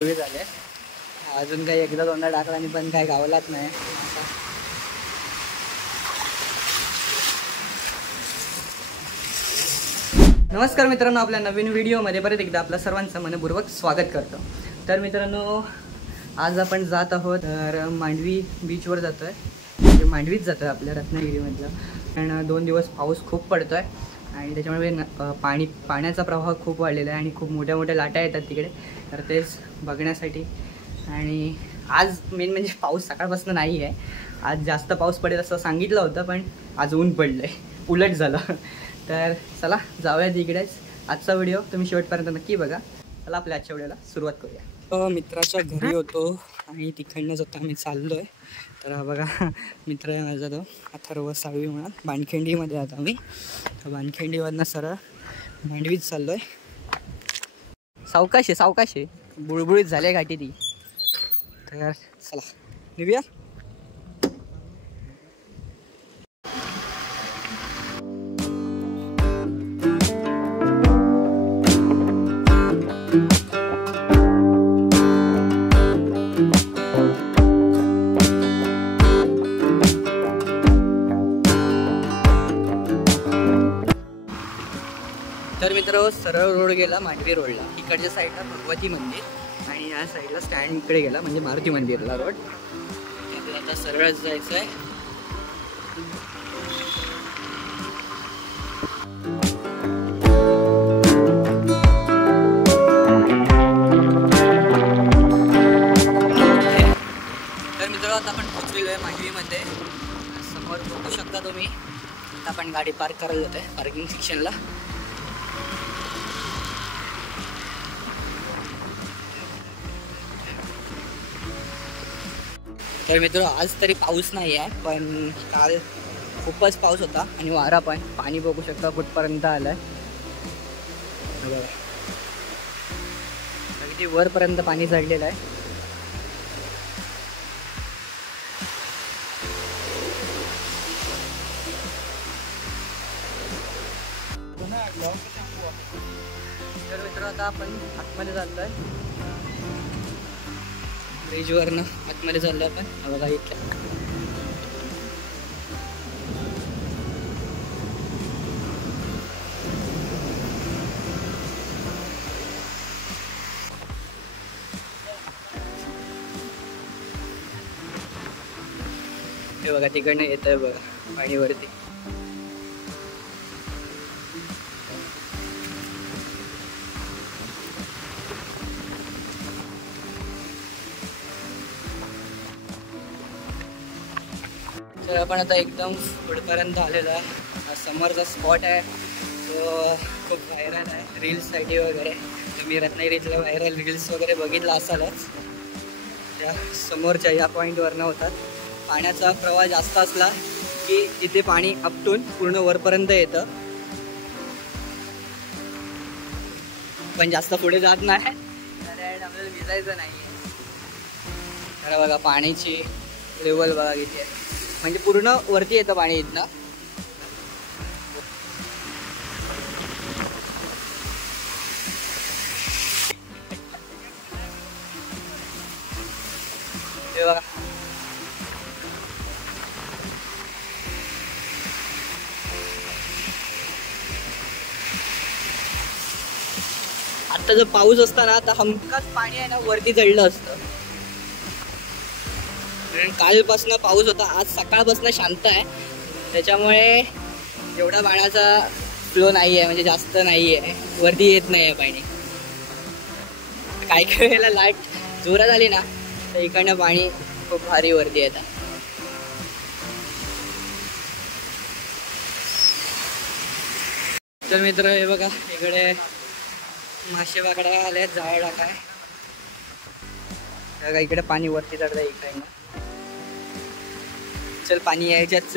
झाले अजून काही एकदा दोनदा टाकला आणि पण काही गावलाच नाही. नमस्कार मित्रांनो, आपल्या नवीन व्हिडिओमध्ये परत एकदा आपलं सर्वांचं मनपूर्वक स्वागत करतो. तर मित्रांनो, आज आपण जात आहोत तर मांडवी बीचवर जातो आहे. म्हणजे मांडवीच जातो आहे आपल्या रत्नागिरीमधलं. कारण 2 दिवस पाऊस खूप पडतो आहे आणि त्याच्यामुळे पाण्याचा प्रवाह खूप वाढलेला आहे आणि खूप मोठ्या मोठ्या लाटा येतात तिकडे. तर तेच बघण्यासाठी. आणि आज मेन म्हणजे पाऊस सकाळपासून नाही आहे. आज जास्त पाऊस पडेल असं सांगितलं होतं, पण आज ऊन पडलं आहे, उलट झालं. तर चला जाऊया तिकडेच. आजचा व्हिडिओ तुम्ही शेवटपर्यंत नक्की बघा. चला आपल्या आजच्या व्हिडिओला सुरुवात करूया. मित्राच्या घरी होतो आणि तिकडनंच आता आम्ही चाललो आहे. तर हा बघा मित्र आहे माझा, तो अथर्व साळवी म्हणा. बाणखिंडीमध्ये आता आम्ही बाणखिंडीवरनं सरळ मांडवीत चाललो आहे. सावकाशे बुळबुळीत झाले घाटी ती. तर चला निघूया. तर मित्र, सरळ रोड गेला मांडवी रोडला. इकडच्या साईडला भगवती मंदिर आणि या साईडला स्टँड इकडे गेला म्हणजे मारुती मंदिरला रोड. आपल्याला आता सरळच जायचं आहे. तर मित्र, आता आपण पोहोचलेलो आहे मांडवीमध्ये. समोर बघू शकता तुम्ही. आता आपण गाडी पार्क करायला जातो आहे पार्किंग सेक्शनला. तर मित्र, आज तरी पाऊस नाही आहे, पण काल खूपच पाऊस होता आणि वारा पण. पाणी बघू शकता कुठपर्यंत आलं आहे. बघा अगदी वरपर्यंत पाणी चढलेलं आहे. तर मित्र, आता आपण आतमध्ये चाललो आहे. ब्रिजवरनं आतमध्ये चाललो आपण. बघा इथलं हे बघा, तिकडनं येत आहे बघा पाणीवरती. तर आपण आता एकदम पुढपर्यंत आलेलो आहे. हा समोरचा स्पॉट आहे तो खूप व्हायरल आहे रील्ससाठी वगैरे. तुम्ही रत्नागिरीतल्या व्हायरल रील्स वगैरे बघितला असालच. त्या समोरच्या या पॉईंटवरनं होतात. पाण्याचा प्रवाह जास्त असला की तिथे पाणी आपटून पूर्ण वरपर्यंत येतं, पण जास्त पुढे जात नाही कारण आपल्याला भिजायचं नाही आहे. तर बघा पाण्याची लेवल बघा किती आहे, म्हणजे पूर्ण वरती येतं पाणी इथनं. हे बघा आता जर पाऊस असता ना तर हमखास पाणी आहे ना वरती चढलं असतं. कारण कालपासून पाऊस होता, आज सकाळपासून शांत आहे. त्याच्यामुळे एवढा पाण्याचा फ्लो नाही आहे, म्हणजे जास्त नाही आहे, वरती येत नाही आहे पाणी. काही वेळेला लाट जोरात आली ना तर इकडनं पाणी खूप भारी वरती येतं. तर मित्र, हे बघा इकडे मासे पकडायला आले, जाळ टाकाय. बघा इकडे पाणी वरती चढतं इकडे. चल पाणी यायच्याच.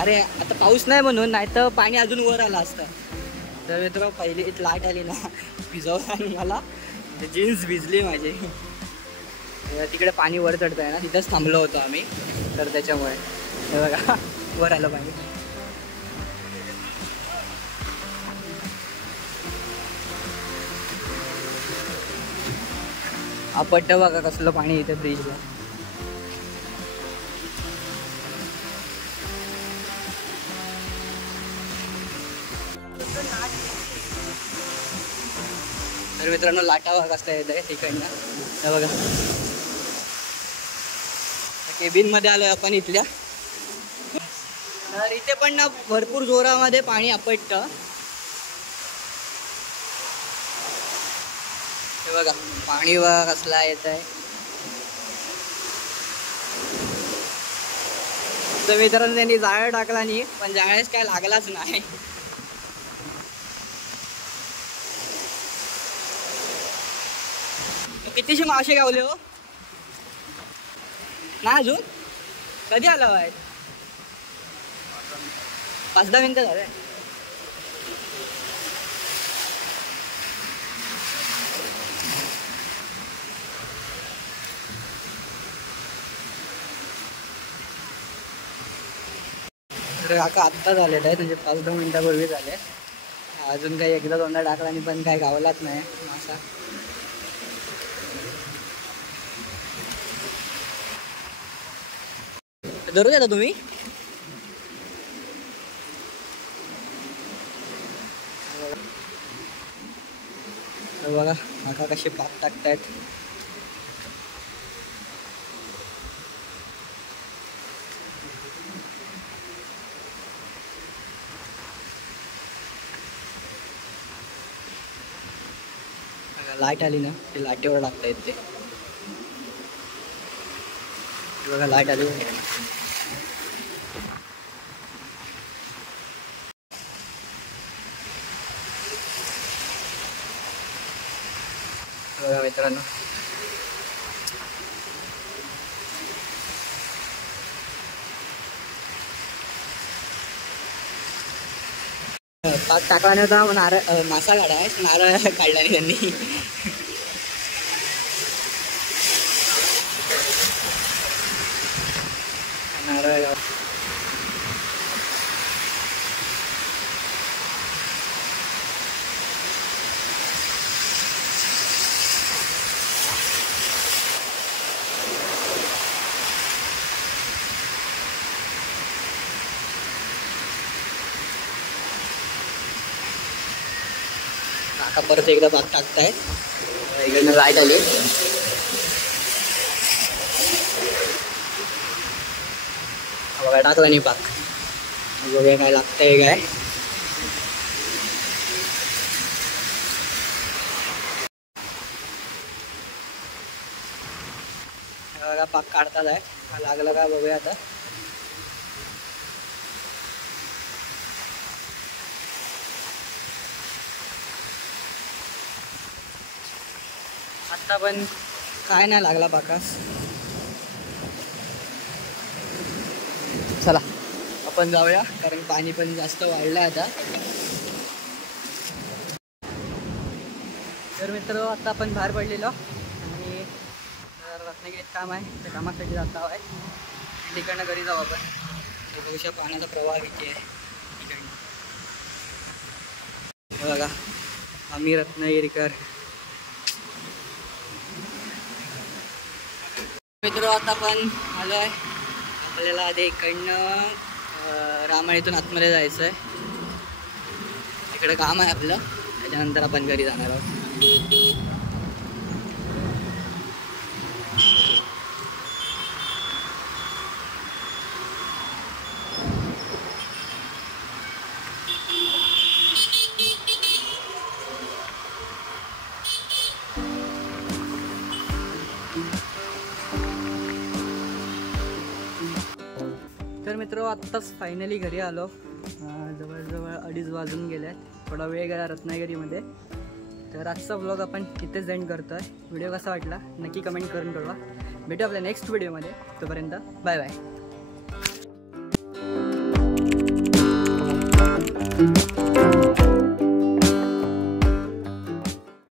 अरे आता पाऊस नाही म्हणून, नाही तर पाणी अजून वर आलं असतं. तर मित्र पहिली लाट आली ना भिजवलं आणि मला जीन्स भिजली माझी. तिकडे पाणी वर चढतंय ना, तिथंच थांबलो होतो आम्ही. तर त्याच्यामुळे हे बघा वर आलं पाणी. आपट बघा कसलं पाणी येतं ब्रिजला. तर मित्रांनो लाटा बघा कसला येत आहे तिकडनं. हे बघा केबिन मध्ये आलोय आपण इथल्या. तर इथे पण ना भरपूर जोरामध्ये पाणी आपटतं. हे बघा पाणी बघा कसला येत आहे. तर मित्रांनो त्यांनी जाळं टाकला नाही, पण जाळ्यास काय लागलाच नाही. कितीशी मासे गावले हो ना अजून? कधी आला बाय? 5-10 मिनिटं झाले. तर काका आत्ता झालेलं आहे, म्हणजे 5-10 मिनिटापूर्वी झाले. अजून काही एकदा दोनदा टाकला आणि पण काही गावलाच नाही मासा. धरून येता तुम्ही? बघा काका कसे पाक टाकतायत. लाईट आली ना ते लाटेवर टाकतायत ते. बघा लाईट आली. बघा मित्रांनो पाक टाकला नव्हता, नारळ मासा काढा आहे, नारळ काढला नाही त्यांनी. नारळ काका परत एकदा पाक टाकताय. इकडनं लाईट आली. बघा टाकला नाही पाक. बघूया काय लागतंय काय. बघा पाक काढतात आहे. लागलं का बघूया आता. आता पण काय नाही लागला पाकास. चला आपण जाऊया, कारण पाणी पण जास्त वाढलं आता. तर मित्र आता आपण बाहेर पडलेलो आणि रत्नागिरीत काम आहे, त्या कामासाठी जात आहे. तिकडनं घरी जाऊ आपण. बघूशा पाण्याचा प्रवाह किती आहे तिकडनं. बघा आम्ही रत्नागिरीकर मित्र. आता पण आलो आहे. आपल्याला आधी इकडनं रामायणीतून आतमध्ये जायचं आहे. इकडे काम आहे आपलं, त्याच्यानंतर आपण घरी जाणार आहोत. तर मित्र आत्ताच फायनली घरी आलो. जवळजवळ 2:30 वाजून गेले आहेत. थोडा वेळ गेला रत्नागिरीमध्ये. तर आजचा व्लॉग आपण इथेच एंड करतो आहे. व्हिडिओ कसा वाटला नक्की कमेंट करून कळवा. भेटू आपल्या नेक्स्ट व्हिडिओमध्ये. तोपर्यंत बाय बाय.